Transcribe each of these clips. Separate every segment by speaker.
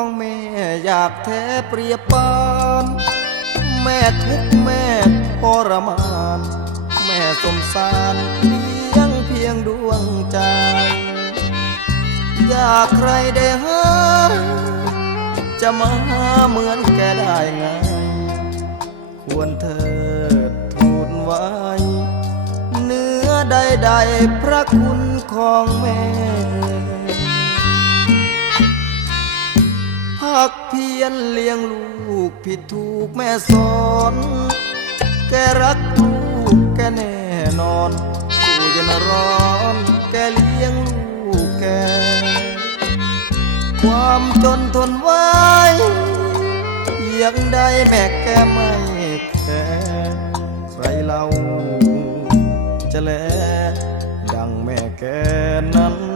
Speaker 1: ของแม่อยากแท้เปรียบปาน แม่ทุกแม่ทรมาน แม่สมสารเลี้ยงเพียงดวงใจ อยากใครได้หาจะมาเหมือนแกได้ไง ควรเธอทูลไว้ เนื้อใดๆพระคุณของแม่ กเพียนเลี้ยงลูกผิดถูกแม่สอน แกรักลูกแกแน่นอนสู้เย็นร้อน แกเลี้ยงลูกแก ความจนทนไว้ยังได้แม่แกไม่แคร์ใครเล่าจะแลดังแม่แกนั้น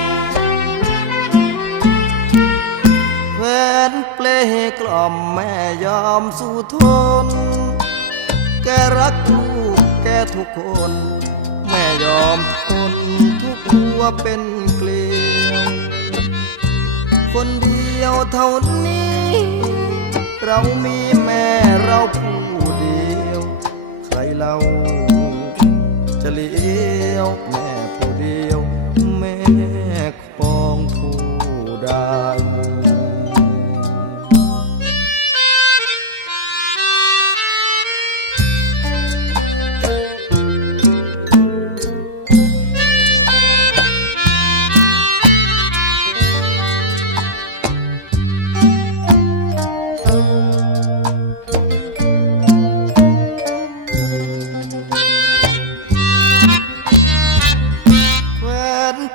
Speaker 1: กล่อมแม่ยอมสู้ทน แกรักลูกแกทุกคน แม่ยอมทนทุกหัวเป็นเกลียว คนเดียวเท่านี้ เรามีแม่เราผู้เดียว ใครเราจะเลี้ยวแม่ผู้เดียว แม่ของผู้ใด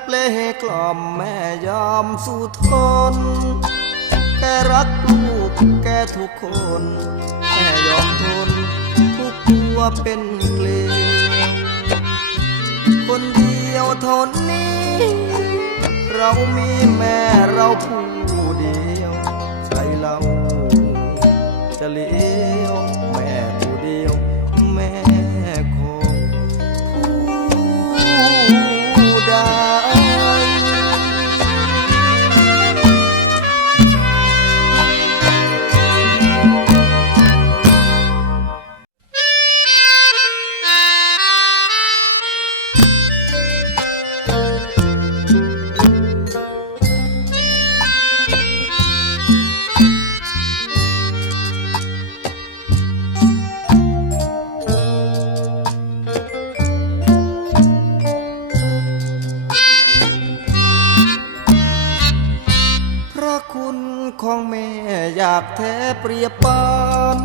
Speaker 1: เปลกล่อมแม่ยอมสู้ทน แกรักลูกแกทุกคน แม่ยอมทนทุกตัวเป็นเกลียวคนเดียวท่านี้ เรามีแม่เราผู้เดียวใครเราจะเลี้ย แท้เปรียบปาน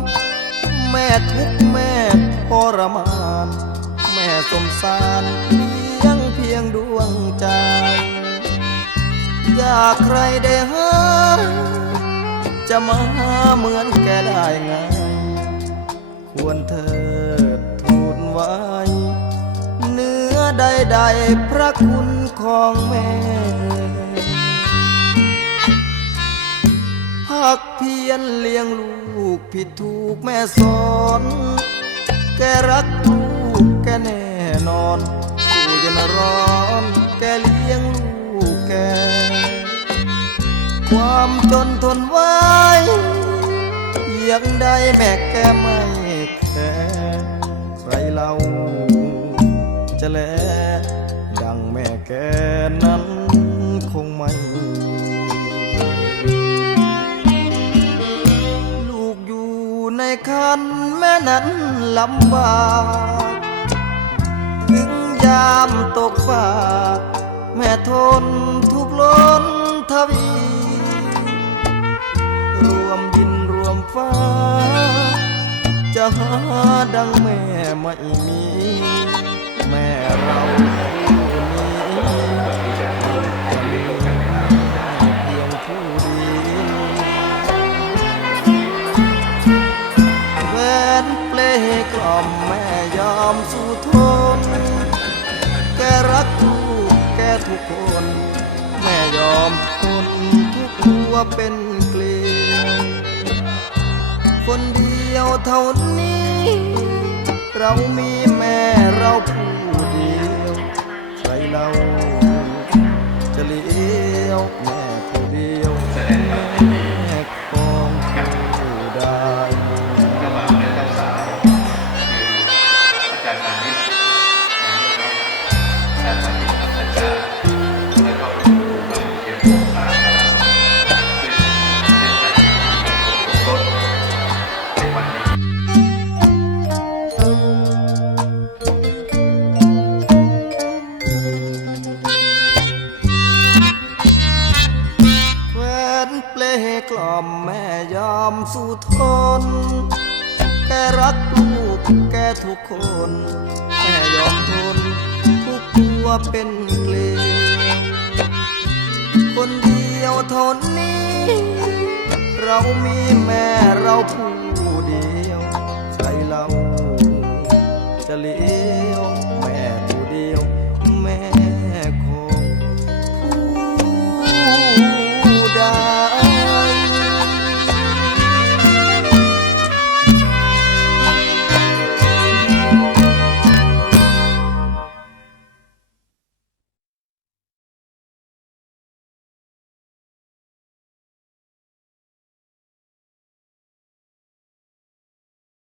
Speaker 1: แม่ทุกแม่ทรมาน แม่สมสารเลี้ยงเพียงดวงใจ อยากใครได้หาจะมาเหมือนแกได้ไง ควรเธอทูลไว้ เนื้อใดๆพระคุณของแม่ หักเพียนเลี้ยงลูกผิดถูกแม่สอน แกรักลูกแกแน่นอนสู้เย็นร้อนแกเลี้ยงลูกแก ความจนทนไว้ยังได้แม่แกไม่แคร์ใครเราจะแลดังแม่แกนั้น คันแม่นั้นลำบากถึงยามตกฝากแม่ทนทุกข์ล้นทวี รวมดินรวมฟ้า จะหาดังแม่ไม่มี แม่เรา เป็นเกลียวคนเดียวเท่านี้ เรามีแม่เราผู้เดียวใครเราจะเลี้ยวแม่
Speaker 2: สู้ทน
Speaker 1: แกรักลูกแกทุกคนแม่ยอมทน ทุกตัวเป็นเกลียคนเดียวท่านี้ เรามีแม่เราผู้เดียว ใครเราจะเลี้